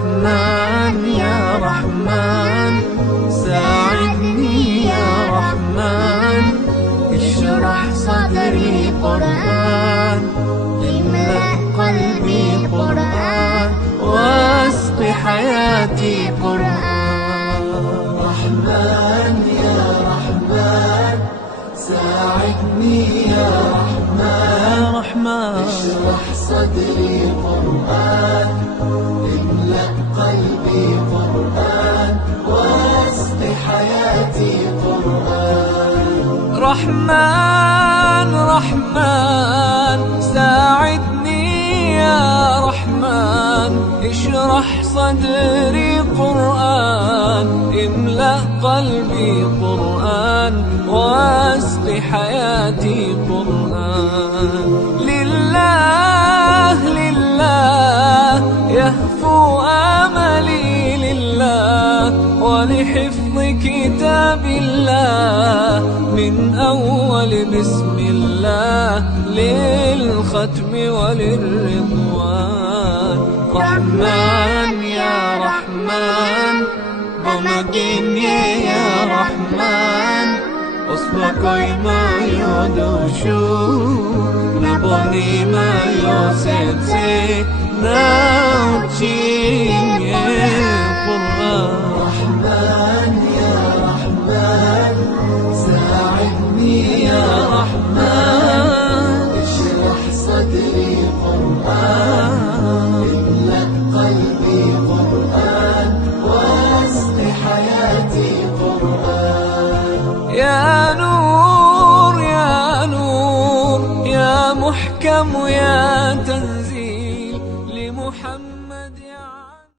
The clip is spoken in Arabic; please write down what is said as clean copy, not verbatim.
رحمن يا رحمن ساعدني يا رحمن، اشرح صدري قرآن، املأ قلبي قرآن، واسق حياتي قرآن. رحمن يا رحمن ساعدني يا رحمن، اشرح صدري قرآن، املأ قلبي قرآن، واسق حياتي قرآن. رحمن رحمن ساعدني يا رحمن، اشرح صدري قرآن، املأ قلبي قرآن، واسق حياتي قرآن. لله لله يهفو آملي لله، ولحفظ كتاب الله من أول بسم الله للختم وللرضوان. رحمن يا رحمن بمجيني يا رحمن، أصبحي ما يدوشو نبني ما يوسيتي نوتين يا قرآن. رحمن يا رحمن ساعدني يا رحمن، اشرح صدري قرآن، املأ قلبي قرآن، واسق حياتي قرآن. يا نور يا نور يا محكم يا تنزيل،